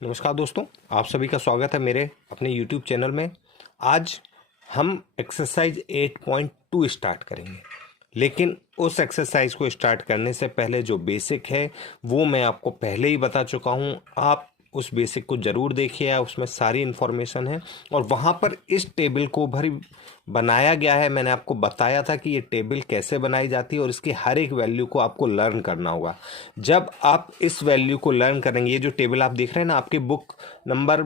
नमस्कार दोस्तों, आप सभी का स्वागत है मेरे अपने YouTube चैनल में। आज हम एक्सरसाइज 8.2 स्टार्ट करेंगे, लेकिन उस एक्सरसाइज को स्टार्ट करने से पहले जो बेसिक है वो मैं आपको पहले ही बता चुका हूँ। आप उस बेसिक को ज़रूर देखिए, उसमें सारी इन्फॉर्मेशन है और वहाँ पर इस टेबल को भरी बनाया गया है। मैंने आपको बताया था कि ये टेबल कैसे बनाई जाती है और इसकी हर एक वैल्यू को आपको लर्न करना होगा। जब आप इस वैल्यू को लर्न करेंगे, ये जो टेबल आप देख रहे हैं ना, आपकी बुक नंबर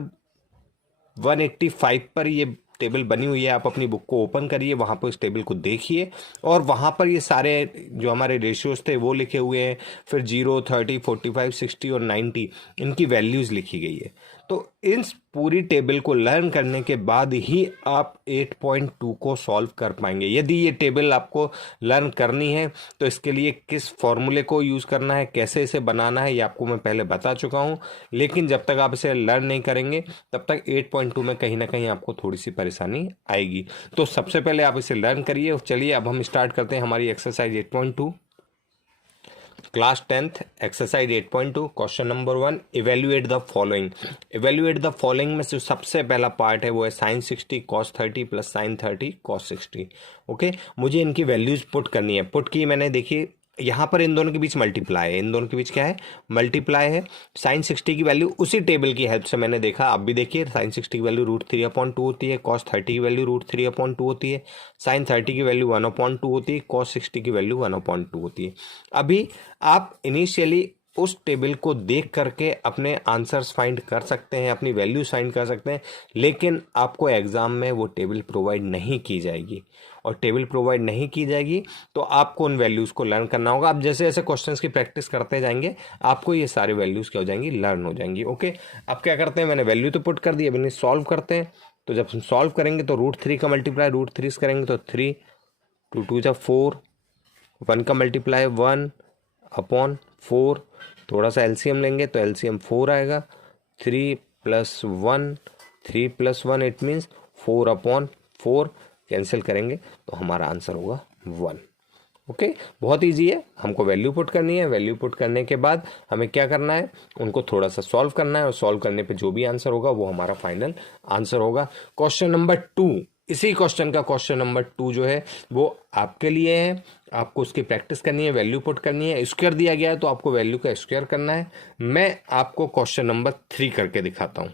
185 पर ये टेबल बनी हुई है। आप अपनी बुक को ओपन करिए, वहाँ पर इस टेबल को देखिए और वहाँ पर ये सारे जो हमारे रेशियोज थे वो लिखे हुए हैं। फिर 0, 30, 45, 60 और 90 इनकी वैल्यूज़ लिखी गई है। तो इन पूरी टेबल को लर्न करने के बाद ही आप 8.2 को सॉल्व कर पाएंगे। यदि ये टेबल आपको लर्न करनी है तो इसके लिए किस फॉर्मूले को यूज़ करना है, कैसे इसे बनाना है, ये आपको मैं पहले बता चुका हूँ। लेकिन जब तक आप इसे लर्न नहीं करेंगे तब तक 8.2 में कहीं ना कहीं आपको थोड़ी सी परेशानी आएगी। तो सबसे पहले आप इसे लर्न करिए। चलिए अब हम स्टार्ट करते हैं हमारी exercise 8.2, class 10th exercise 8.2। Question number 1, evaluate the following. Evaluate the following में जो सबसे पहला पार्ट है वो है sine 60 cos 30 plus sine 30 cos 60। Okay, मुझे इनकी वैल्यूज पुट करनी है। पुट की मैंने, देखिए यहाँ पर इन दोनों के बीच मल्टीप्लाई है, इन दोनों के बीच क्या है, मल्टीप्लाई है। साइन 60 की वैल्यू उसी टेबल की हेल्प से मैंने देखा, आप भी देखिए। साइन 60 की वैल्यू √3/2 होती है, कॉस 30 की वैल्यू √3/2 होती है, साइन 30 की वैल्यू 1/2 होती है, कॉस 60 की वैल्यू 1/2 होती है। अभी आप इनिशियली उस टेबल को देख करके अपने आंसर्स फाइंड कर सकते हैं, अपनी वैल्यू फाइंड कर सकते हैं, लेकिन आपको एग्जाम में वो टेबल प्रोवाइड नहीं की जाएगी। और टेबल प्रोवाइड नहीं की जाएगी तो आपको उन वैल्यूज़ को लर्न करना होगा। आप जैसे जैसे क्वेश्चंस की प्रैक्टिस करते जाएंगे आपको ये सारी वैल्यूज़ क्या हो जाएंगी, लर्न हो जाएंगी। ओके, अब क्या करते हैं, मैंने वैल्यू तो पुट कर दी, अब इन्हें सॉल्व करते हैं। तो जब हम सॉल्व करेंगे तो √3 का मल्टीप्लाई √3 से करेंगे तो 3, 2 2 जा 4, 1 का मल्टीप्लाई 1/4। थोड़ा सा एलसीएम लेंगे तो एलसीएम 4 आएगा। 3 + 1, 3 + 1 इट मीन्स 4/4। कैंसिल करेंगे तो हमारा आंसर होगा 1। ओके, बहुत इजी है। हमको वैल्यू पुट करनी है, वैल्यू पुट करने के बाद हमें क्या करना है, उनको थोड़ा सा सॉल्व करना है और सॉल्व करने पे जो भी आंसर होगा वो हमारा फाइनल आंसर होगा। क्वेश्चन नंबर 2, इसी क्वेश्चन का क्वेश्चन नंबर 2 जो है वो आपके लिए है। आपको उसकी प्रैक्टिस करनी है, वैल्यू पुट करनी है। स्क्वायर दिया गया है तो आपको वैल्यू का स्क्वायर करना है। मैं आपको क्वेश्चन नंबर 3 करके दिखाता हूँ।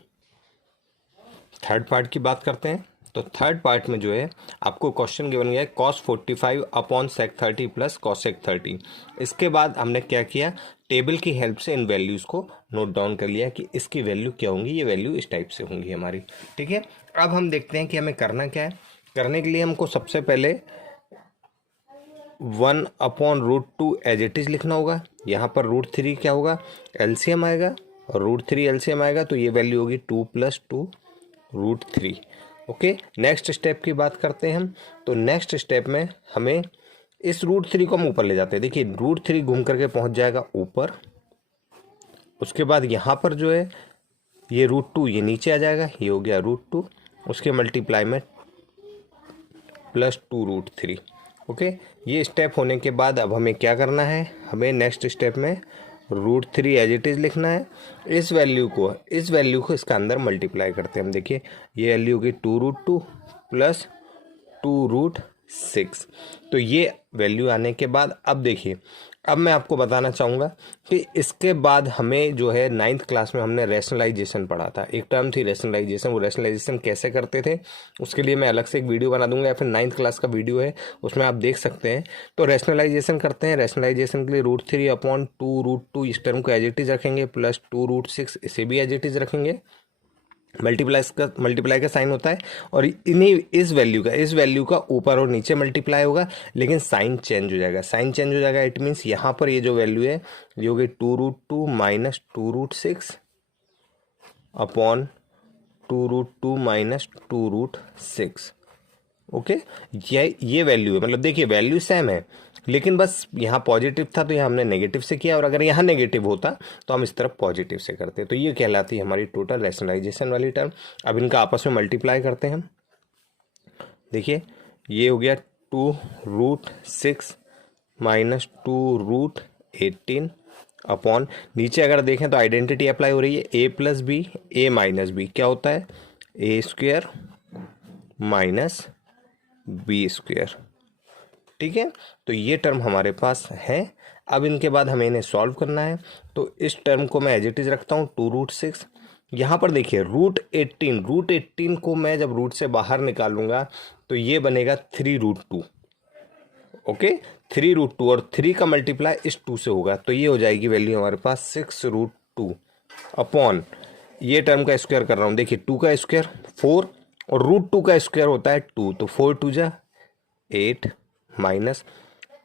थर्ड पार्ट की बात करते हैं। तो थर्ड पार्ट में जो है आपको क्वेश्चन गिवन गया है cos 45/sec 30 प्लस cosec 30। इसके बाद हमने क्या किया, टेबल की हेल्प से इन वैल्यूज़ को नोट डाउन कर लिया कि इसकी वैल्यू क्या होंगी, ये वैल्यू इस टाइप से होंगी हमारी। ठीक है, अब हम देखते हैं कि हमें करना क्या है। करने के लिए हमको सबसे पहले 1/√2 एज इट इज़ लिखना होगा। यहाँ पर √3 क्या होगा, एलसीएम आएगा, और √3 एलसीएम आएगा तो ये वैल्यू होगी 2 + 2 √3। ओके, नेक्स्ट स्टेप की बात करते हैं हम। तो नेक्स्ट स्टेप में हमें इस √3 को हम ऊपर ले जाते हैं। देखिए √3 घूम करके पहुंच जाएगा ऊपर। उसके बाद यहाँ पर जो है ये √2 ये नीचे आ जाएगा, ये हो गया √2। उसके मल्टीप्लाई में +2 √3। ओके, ये स्टेप होने के बाद अब हमें क्या करना है, हमें नेक्स्ट स्टेप में √3 एज इट इज़ लिखना है। इस वैल्यू को इसका अंदर मल्टीप्लाई करते हैं हम। देखिए ये वैल्यू होगी 2√2 प्लस 2√6। तो ये वैल्यू आने के बाद अब देखिए, अब मैं आपको बताना चाहूँगा कि इसके बाद हमें जो है 9th क्लास में हमने रैशनलाइजेशन पढ़ा था। एक टर्म थी रैशनलाइजेशन, वो रैशनलाइजेशन कैसे करते थे उसके लिए मैं अलग से एक वीडियो बना दूंगा, या फिर 9th क्लास का वीडियो है उसमें आप देख सकते हैं। तो रैशनलाइजेशन करते हैं। रैशनलाइजेशन के लिए √3/2√2 इस टर्म को एज इट इज़ रखेंगे, प्लस 2√6 इसे भी एज इट इज़ रखेंगे। मल्टीप्लाई का साइन होता है और इन्हीं इस वैल्यू का ऊपर और नीचे मल्टीप्लाई होगा, लेकिन साइन चेंज हो जाएगा। साइन चेंज हो जाएगा इट मीन्स यहाँ पर ये जो वैल्यू है ये होगी 2√2 माइनस 2√6 अपॉन 2√2 माइनस 2√6। ओके, ये वैल्यू है। मतलब देखिए वैल्यू सेम है, लेकिन बस यहाँ पॉजिटिव था तो यहाँ हमने नेगेटिव से किया, और अगर यहाँ नेगेटिव होता तो हम इस तरफ पॉजिटिव से करते। तो ये कहलाती है हमारी टोटल रैशनलाइजेशन वाली टर्म। अब इनका आपस में मल्टीप्लाई करते हैं हम। देखिए ये हो गया 2√6 माइनस 2√18 अपॉन नीचे अगर देखें तो आइडेंटिटी अप्लाई हो रही है, ए प्लस बी ए माइनस बी क्या होता है, ए स्क्वायर माइनस बी स्क्वायर। ठीक है, तो ये टर्म हमारे पास है। अब इनके बाद हमें इन्हें सॉल्व करना है, तो इस टर्म को मैं एज इट इज रखता हूँ 2√6। यहाँ पर देखिए रूट 18 को मैं जब रूट से बाहर निकालूंगा तो ये बनेगा 3√2। ओके, 3√2 और 3 का मल्टीप्लाई इस 2 से होगा, तो ये हो जाएगी वैल्यू हमारे पास 6√2 अपॉन ये टर्म का स्क्वायर कर रहा हूँ, देखिए 2 का स्क्वायर 4 और √2 का स्क्वायर होता है 2, तो 4 2 जा 8 माइनस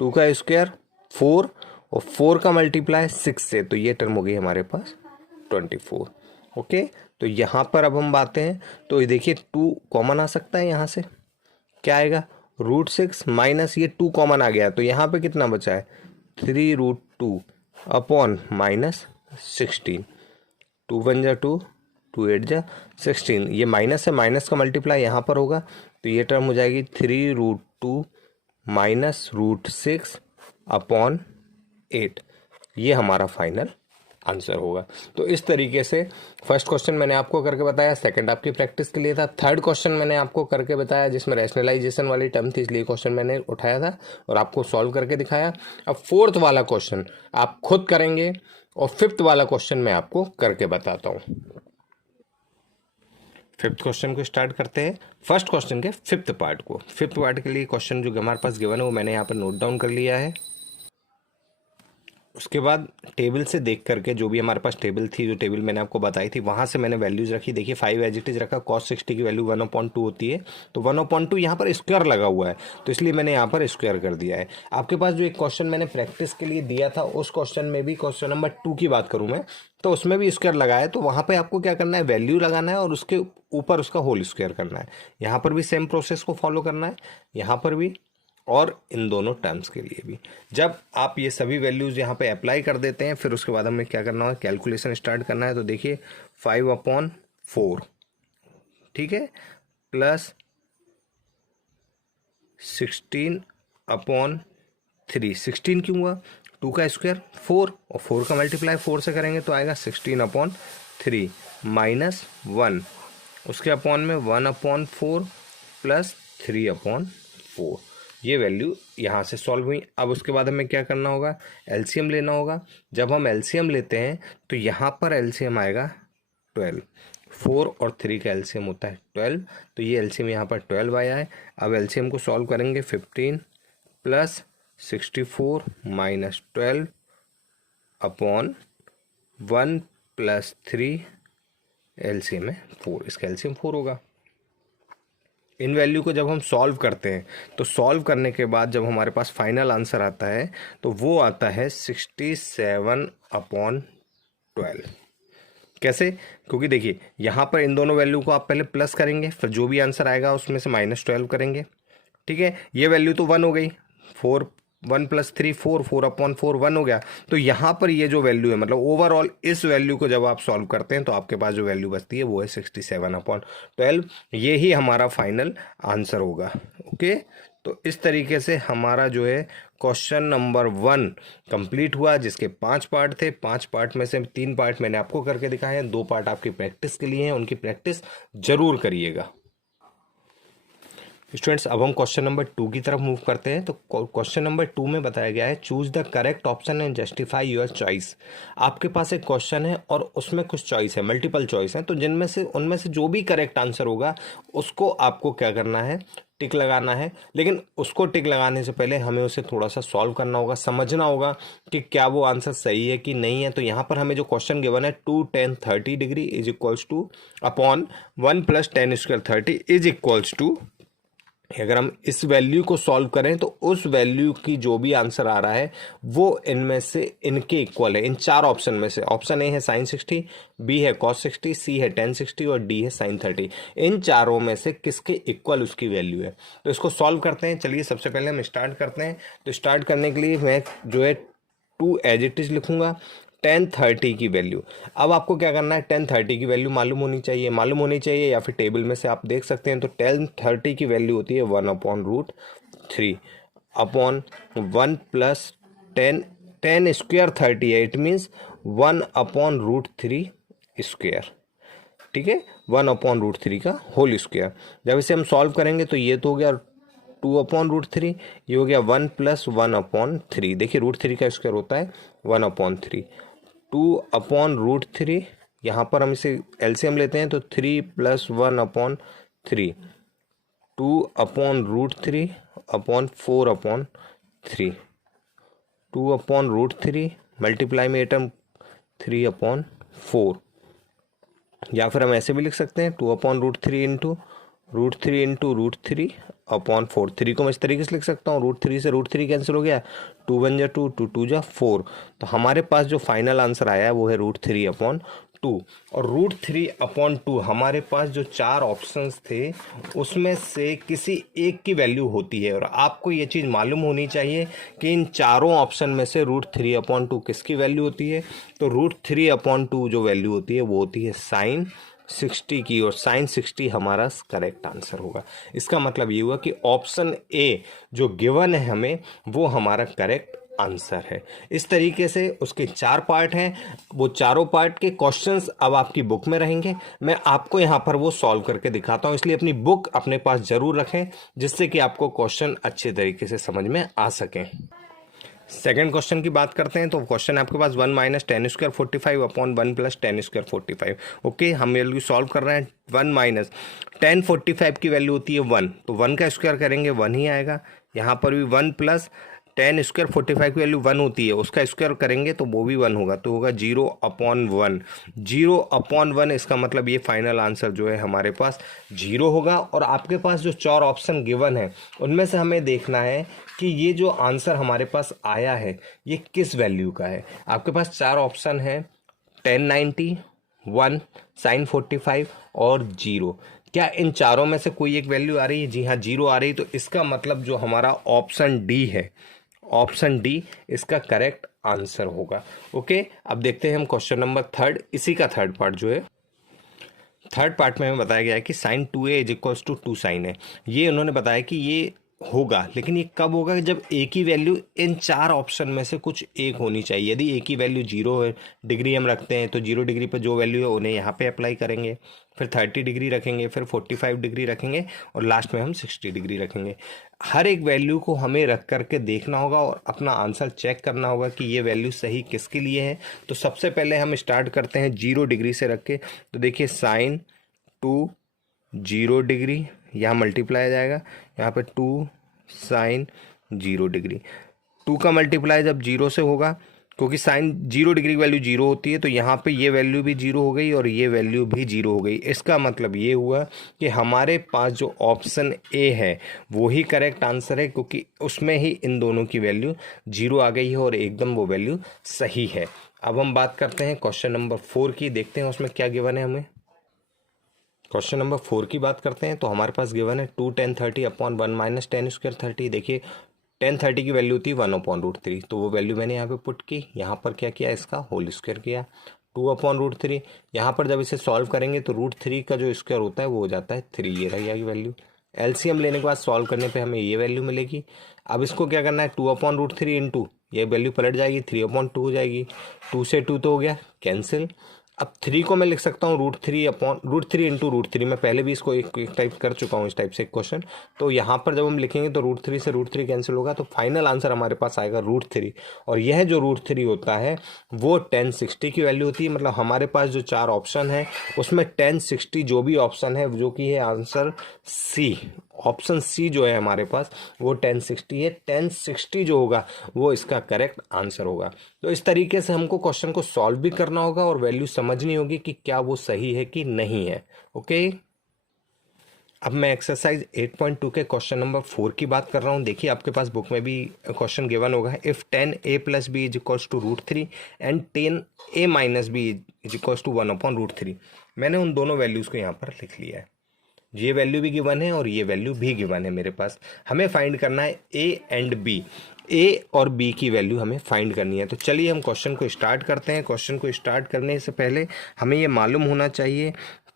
2 का स्क्वायर 4 और 4 का मल्टीप्लाई 6 से, तो ये टर्म हो गई हमारे पास 24। ओके, तो यहाँ पर अब हम बातें हैं, तो ये देखिए 2 कॉमन आ सकता है, यहाँ से क्या आएगा √6 माइनस ये 2 कॉमन आ गया, तो यहाँ पे कितना बचा है 3√2 अपॉन माइनस 16, 2 1 जा 2, 2 8 जा 16, ये माइनस है, माइनस का मल्टीप्लाई यहाँ पर होगा, तो ये टर्म हो जाएगी 3√2 माइनस √6 अपॉन 8, ये हमारा फाइनल आंसर होगा। तो इस तरीके से फर्स्ट क्वेश्चन मैंने आपको करके बताया, सेकंड आपकी प्रैक्टिस के लिए था, थर्ड क्वेश्चन मैंने आपको करके बताया जिसमें रैशनलाइजेशन वाली टर्म थी, इसलिए क्वेश्चन मैंने उठाया था और आपको सॉल्व करके दिखाया। अब फोर्थ वाला क्वेश्चन आप खुद करेंगे और फिफ्थ वाला क्वेश्चन मैं आपको करके बताता हूँ। फिफ्थ क्वेश्चन को स्टार्ट करते हैं। फर्स्ट क्वेश्चन के फिफ्थ पार्ट को, फिफ्थ पार्ट के लिए क्वेश्चन जो हमारे पास गिवन है वो मैंने यहाँ पर नोट डाउन कर लिया है। उसके बाद टेबल से देख करके जो भी हमारे पास टेबल थी, जो टेबल मैंने आपको बताई थी, वहाँ से मैंने वैल्यूज रखी। देखिए 5 एज इट इज रखा, cos 60 की वैल्यू 1/2 होती है, तो 1/2 यहाँ पर स्क्वायर लगा हुआ है, तो इसलिए मैंने यहाँ पर स्क्वायर कर दिया है। आपके पास जो एक क्वेश्चन मैंने प्रैक्टिस के लिए दिया था, उस क्वेश्चन में भी क्वेश्चन नंबर 2 की बात करूँ मैं, तो उसमें भी स्क्वायर लगाया, तो वहाँ पर आपको क्या करना है, वैल्यू लगाना है और उसके ऊपर उसका होल स्क्वायर करना है। यहाँ पर भी सेम प्रोसेस को फॉलो करना है, यहाँ पर भी और इन दोनों टर्म्स के लिए भी। जब आप ये सभी वैल्यूज़ यहाँ पे अप्लाई कर देते हैं, फिर उसके बाद हमें क्या करना है, कैलकुलेशन स्टार्ट करना है। तो देखिए 5/4, ठीक है, प्लस 16/3। 16 क्यों हुआ, 2 का स्क्वायर 4 और 4 का मल्टीप्लाई 4 से करेंगे तो आएगा 16/3 माइनस 1, उसके अपॉन में 1/4 प्लस 3/4, ये वैल्यू यहाँ से सॉल्व हुई। अब उसके बाद हमें क्या करना होगा, एलसीएम लेना होगा। जब हम एलसीएम लेते हैं तो यहाँ पर एलसीएम आएगा 12, 4 और 3 का एलसीएम होता है 12, तो ये एलसीएम यहाँ पर 12 आया है। अब एलसीएम को सॉल्व करेंगे, 15 plus 64 minus 12 upon 1 plus 3, LCM है 4, इसका एलसीएम 4 होगा। इन वैल्यू को जब हम सॉल्व करते हैं तो सॉल्व करने के बाद जब हमारे पास फाइनल आंसर आता है तो वो आता है 67/12। कैसे, क्योंकि देखिए यहाँ पर इन दोनों वैल्यू को आप पहले प्लस करेंगे, फिर जो भी आंसर आएगा उसमें से -12 करेंगे। ठीक है, ये वैल्यू तो 1 हो गई, 4 1 प्लस 3 4, 4/4 1 हो गया। तो यहाँ पर ये जो वैल्यू है, मतलब ओवरऑल इस वैल्यू को जब आप सॉल्व करते हैं तो आपके पास जो वैल्यू बचती है वो है 67/12। ये ही हमारा फाइनल आंसर होगा। ओके, तो इस तरीके से हमारा जो है क्वेश्चन नंबर 1 कंप्लीट हुआ, जिसके 5 पार्ट थे। 5 पार्ट में से 3 पार्ट मैंने आपको करके दिखाए हैं, 2 पार्ट आपकी प्रैक्टिस के लिए हैं, उनकी प्रैक्टिस जरूर करिएगा। स्टूडेंट्स, अब हम क्वेश्चन नंबर 2 की तरफ मूव करते हैं। तो क्वेश्चन नंबर 2 में बताया गया है, choose the correct option and justify your choice. आपके पास एक क्वेश्चन है और उसमें कुछ चॉइस है, मल्टीपल चॉइस है, तो जिनमें से उनमें से जो भी करेक्ट आंसर होगा उसको आपको क्या करना है, टिक लगाना है। लेकिन उसको टिक लगाने से पहले हमें उसे थोड़ा सा सॉल्व करना होगा, समझना होगा कि क्या वो आंसर सही है कि नहीं है। तो यहाँ पर हमें जो क्वेश्चन गिवन है 2 tan 30 degree is equals to upon 1 plus tan square 30 is equals to, अगर हम इस वैल्यू को सॉल्व करें तो उस वैल्यू की जो भी आंसर आ रहा है वो इनमें से इनके इक्वल है। इन 4 ऑप्शन में से ऑप्शन ए है sin 60, बी है cos 60, सी है tan 60 और डी है sin 30। इन चारों में से किसके इक्वल उसकी वैल्यू है, तो इसको सॉल्व करते हैं। चलिए सबसे पहले हम स्टार्ट करते हैं। तो स्टार्ट करने के लिए मैं जो है 2 एज इट इज लिखूंगा, tan 30 की वैल्यू। अब आपको क्या करना है, tan 30 की वैल्यू मालूम होनी चाहिए या फिर टेबल में से आप देख सकते हैं। तो tan 30 की वैल्यू होती है 1/√3 अपॉन 1 प्लस tan 10 स्क्वायर 30 है, इट मीन्स 1/√3 स्क्वायर। ठीक है, 1/√3 का होल स्क्वायर। जब इसे हम सॉल्व करेंगे तो ये तो हो गया 2/√3, ये हो गया 1 + 1/3। देखिए √3 का स्क्वायर होता है 1/3। 2/√3, यहाँ पर हम इसे एलसीएम लेते हैं तो 3 + 1/3, 2/√3/4/3, 2/√3 मल्टीप्लाई में एटम 3/4, या फिर हम ऐसे भी लिख सकते हैं 2/√3 इंटू √3 3 को मैं इस तरीके से लिख सकता हूँ, √3 से √3 कैंसिल हो गया, 2 × 2 2 2 × 4। तो हमारे पास जो फाइनल आंसर आया है वो है √3/2। और √3/2 हमारे पास जो 4 ऑप्शंस थे उसमें से किसी एक की वैल्यू होती है, और आपको ये चीज़ मालूम होनी चाहिए कि इन चारों ऑप्शन में से √3/2 किसकी वैल्यू होती है। तो √3/2 जो वैल्यू होती है वो होती है sin 60 की, और sin 60 हमारा करेक्ट आंसर होगा। इसका मतलब ये हुआ कि ऑप्शन ए जो गिवन है हमें वो हमारा करेक्ट आंसर है। इस तरीके से उसके 4 पार्ट हैं, वो चारों पार्ट के क्वेश्चंस अब आपकी बुक में रहेंगे। मैं आपको यहाँ पर वो सॉल्व करके दिखाता हूँ, इसलिए अपनी बुक अपने पास जरूर रखें जिससे कि आपको क्वेश्चन अच्छे तरीके से समझ में आ सकें। सेकेंड क्वेश्चन की बात करते हैं। तो क्वेश्चन आपके पास 1 - 10 स्क्वायर 45/1 + 10 स्क्वायर 45। ओके, हम वैल्यू सॉल्व कर रहे हैं। 1 - 10 45 की वैल्यू होती है 1, तो 1 का स्क्वायर करेंगे 1 ही आएगा। यहाँ पर भी 1 + 10 स्क्वायर 45 की वैल्यू 1 होती है, उसका स्क्वायर करेंगे तो वो भी 1 होगा, तो होगा 0/1। 0/1, इसका मतलब ये फाइनल आंसर जो है हमारे पास 0 होगा। और आपके पास जो 4 ऑप्शन गिवन है उनमें से हमें देखना है कि ये जो आंसर हमारे पास आया है ये किस वैल्यू का है। आपके पास 4 ऑप्शन है, 1090, 1, sin 45 और 0। क्या इन चारों में से कोई एक वैल्यू आ रही है? जी हाँ, 0 आ रही है। तो इसका मतलब जो हमारा ऑप्शन डी है, ऑप्शन डी इसका करेक्ट आंसर होगा। ओके, अब देखते हैं हम क्वेश्चन नंबर 3, इसी का थर्ड पार्ट जो है। थर्ड पार्ट में हमें बताया गया है कि sin 2a = 2 sin a। ये उन्होंने बताया कि ये होगा, लेकिन ये कब होगा? जब ए की वैल्यू इन 4 ऑप्शन में से कुछ एक होनी चाहिए। यदि ए की वैल्यू 0 डिग्री हम रखते हैं तो 0 डिग्री पर जो वैल्यू है उन्हें यहाँ पे अप्लाई करेंगे, फिर 30 डिग्री रखेंगे, फिर 45 डिग्री रखेंगे, और लास्ट में हम 60 डिग्री रखेंगे। हर एक वैल्यू को हमें रख करके देखना होगा और अपना आंसर चेक करना होगा कि ये वैल्यू सही किसके लिए है। तो सबसे पहले हम स्टार्ट करते हैं 0 डिग्री से रख के। तो देखिए sin 2 0 डिग्री, यहाँ मल्टीप्लाई आ जाएगा, यहाँ पे 2 sin 0 डिग्री। 2 का मल्टीप्लाई जब 0 से होगा, क्योंकि sin 0 डिग्री की वैल्यू 0 होती है, तो यहाँ पे ये वैल्यू भी 0 हो गई और ये वैल्यू भी 0 हो गई। इसका मतलब ये हुआ कि हमारे पास जो ऑप्शन ए है वो ही करेक्ट आंसर है, क्योंकि उसमें ही इन दोनों की वैल्यू 0 आ गई है और एकदम वो वैल्यू सही है। अब हम बात करते हैं क्वेश्चन नंबर 4 की, देखते हैं उसमें क्या गिवन है हमें। क्वेश्चन नंबर 4 की बात करते हैं। तो हमारे पास गिवन है 2 tan 30/1 - 10 स्क्वायर 30। देखिए tan 30 की वैल्यू थी 1/√3, तो वो वैल्यू मैंने यहाँ पे पुट की, यहाँ पर क्या किया, इसका होल स्क्वायर किया 2/√3। यहाँ पर जब इसे सॉल्व करेंगे तो √3 का जो स्क्वायर होता है वो हो जाता है 3, ये रह जाएगी वैल्यू। एलसीएम लेने के बाद सॉल्व करने पे हमें ये वैल्यू मिलेगी। अब इसको क्या करना है, 2/√3 इंटू ये वैल्यू पलट जाएगी, 3/2 हो जाएगी। 2 से 2 तो हो गया कैंसिल। अब 3 को मैं लिख सकता हूँ √3 इंटू √3। मैं पहले भी इसको एक टाइप कर चुका हूँ, इस टाइप से एक क्वेश्चन। तो यहाँ पर जब हम लिखेंगे तो √3 से √3 कैंसिल होगा, तो फाइनल आंसर हमारे पास आएगा √3। और यह जो √3 होता है वो 1060 की वैल्यू होती है। मतलब हमारे पास जो 4 ऑप्शन है उसमें 1060 जो भी ऑप्शन है, जो कि है आंसर सी, ऑप्शन सी जो है हमारे पास वो 1060 है। 1060 जो होगा वो इसका करेक्ट आंसर होगा। तो इस तरीके से हमको क्वेश्चन को सॉल्व भी करना होगा और वैल्यू समझनी होगी कि क्या वो सही है कि नहीं है। ओके, अब मैं एक्सरसाइज 8.2 के क्वेश्चन नंबर 4 की बात कर रहा हूँ। देखिए आपके पास बुक में भी क्वेश्चन गिवन होगा, if 10a + b = √3 and 10a - b = 1/√3। मैंने उन दोनों वैल्यूज़ को यहाँ पर लिख लिया है। ये वैल्यू भी गिवन है और ये वैल्यू भी गिवन है मेरे पास। हमें फाइंड करना है ए एंड बी, ए और बी की वैल्यू हमें फाइंड करनी है। तो चलिए हम क्वेश्चन को स्टार्ट करते हैं। क्वेश्चन को स्टार्ट करने से पहले हमें ये मालूम होना चाहिए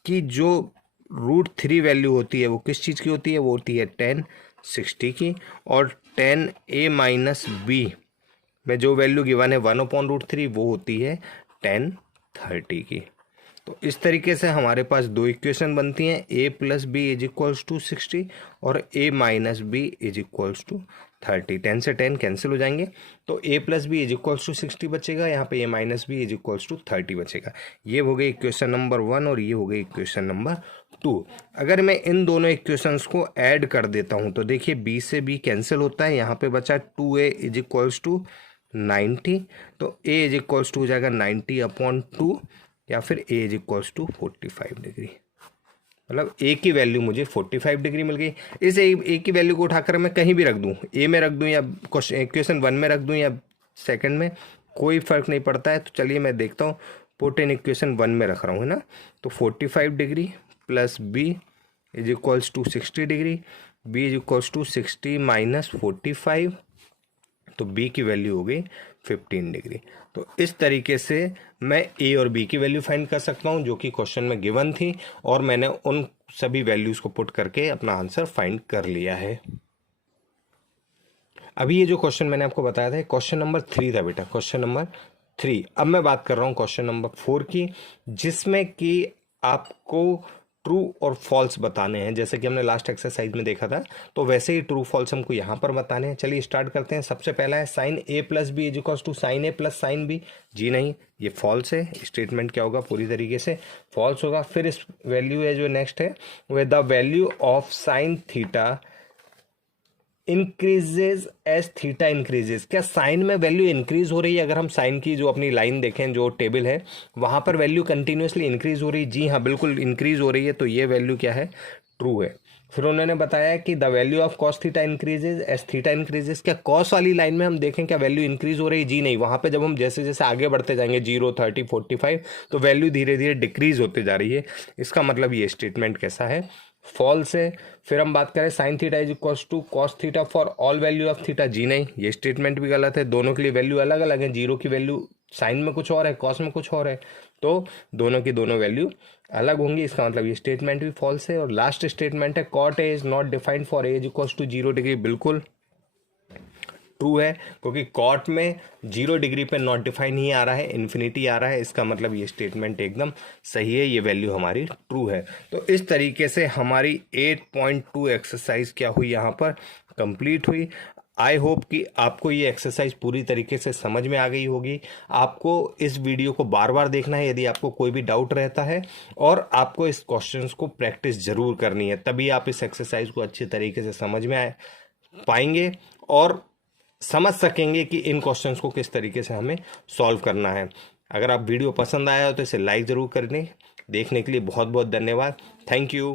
कि जो √3 वैल्यू होती है वो किस चीज़ की होती है, वो होती है 1060 की, और 10a - b में जो वैल्यू गिवन है 1/√3 वो होती है 10/30 की। तो इस तरीके से हमारे पास दो इक्वेशन बनती हैं, a plus B is equals to 60 और a minus B is equals to 30। 10 से 10 कैंसिल हो जाएंगे, तो a plus B is equals to 60 बचेगा, यहाँ पे a minus B is equals to 30 बचेगा। ये हो गई इक्वेशन नंबर 1 और ये हो गई इक्वेशन नंबर 2। अगर मैं इन दोनों इक्वेशंस को ऐड कर देता हूँ तो देखिए b से b कैंसिल होता है, यहाँ पे बचा 2a इज इक्वल्स टू 90, तो a इज इक्वल्स टू हो जाएगा 90/2 या फिर a is equals to 45 degree. मतलब a की वैल्यू मुझे 45 डिग्री मिल गई। इस a की वैल्यू को उठाकर मैं कहीं भी रख दूं, a में रख दूं या इक्वेशन 1 में रख दूं या सेकंड में, कोई फर्क नहीं पड़ता है। तो चलिए मैं देखता हूँ, पुट इन इक्वेशन 1 में रख रहा हूँ, है ना। तो 45 degree plus b is equals to 60 degree, b is equals to 60 minus 45, तो b की वैल्यू हो गई 15 डिग्री। तो इस तरीके से मैं a और b की वैल्यू फाइंड कर सकता हूं, जो कि क्वेश्चन में गिवन थी, और मैंने उन सभी वैल्यूज को पुट करके अपना आंसर फाइंड कर लिया है। अभी ये जो क्वेश्चन मैंने आपको बताया था, क्वेश्चन नंबर 3 था बेटा, क्वेश्चन नंबर 3। अब मैं बात कर रहा हूँ क्वेश्चन नंबर 4 की, जिसमें कि आपको ट्रू और फॉल्स बताने हैं, जैसे कि हमने लास्ट एक्सरसाइज में देखा था, तो वैसे ही ट्रू फॉल्स हमको यहाँ पर बताने हैं। चलिए स्टार्ट करते हैं। सबसे पहला है sine a plus B is equals to sine A plus sine B. जी नहीं, ये फॉल्स है। स्टेटमेंट क्या होगा, पूरी तरीके से फॉल्स होगा। फिर इस वैल्यू है जो नेक्स्ट है, वह the value of sine theta increases as theta increases. क्या साइन में वैल्यू इंक्रीज हो रही है? अगर हम साइन की जो अपनी लाइन देखें, जो टेबल है, वहां पर वैल्यू कंटिन्यूसली इंक्रीज हो रही है। जी हाँ, बिल्कुल इंक्रीज हो रही है, तो ये वैल्यू क्या है, ट्रू है। फिर उन्होंने बताया कि the value of cos theta increases as theta increases. क्या कॉस वाली लाइन में हम देखें क्या वैल्यू इंक्रीज हो रही है? जी नहीं, वहां पे जब हम जैसे जैसे आगे बढ़ते जाएंगे 0, 30, 45, तो वैल्यू धीरे धीरे डिक्रीज होते जा रही है। इसका मतलब ये स्टेटमेंट कैसा है, फॉल्स है। फिर हम बात करें sine theta is equals to cos theta for all value of theta. जी नहीं, ये स्टेटमेंट भी गलत है। दोनों के लिए वैल्यू अलग अलग है। जीरो की वैल्यू साइन में कुछ और है, कॉस में कुछ और है, तो दोनों की दोनों वैल्यू अलग होंगी। इसका मतलब ये स्टेटमेंट भी फॉल्स है। और लास्ट स्टेटमेंट है cot A is not defined for A is equals to 0 degree. बिल्कुल ट्रू है, क्योंकि कॉट में 0 डिग्री पे नॉट डिफाइन ही आ रहा है, इन्फिनिटी आ रहा है। इसका मतलब ये स्टेटमेंट एकदम सही है, ये वैल्यू हमारी ट्रू है। तो इस तरीके से हमारी 8.2 एक्सरसाइज क्या हुई, यहाँ पर कंप्लीट हुई। आई होप कि आपको ये एक्सरसाइज पूरी तरीके से समझ में आ गई होगी। आपको इस वीडियो को बार बार देखना है यदि आपको कोई भी डाउट रहता है, और आपको इस क्वेश्चंस को प्रैक्टिस जरूर करनी है, तभी आप इस एक्सरसाइज को अच्छी तरीके से समझ में पाएंगे और समझ सकेंगे कि इन क्वेश्चंस को किस तरीके से हमें सॉल्व करना है। अगर आप वीडियो पसंद आया हो तो इसे लाइक ज़रूर करने। देखने के लिए बहुत बहुत धन्यवाद। Thank you.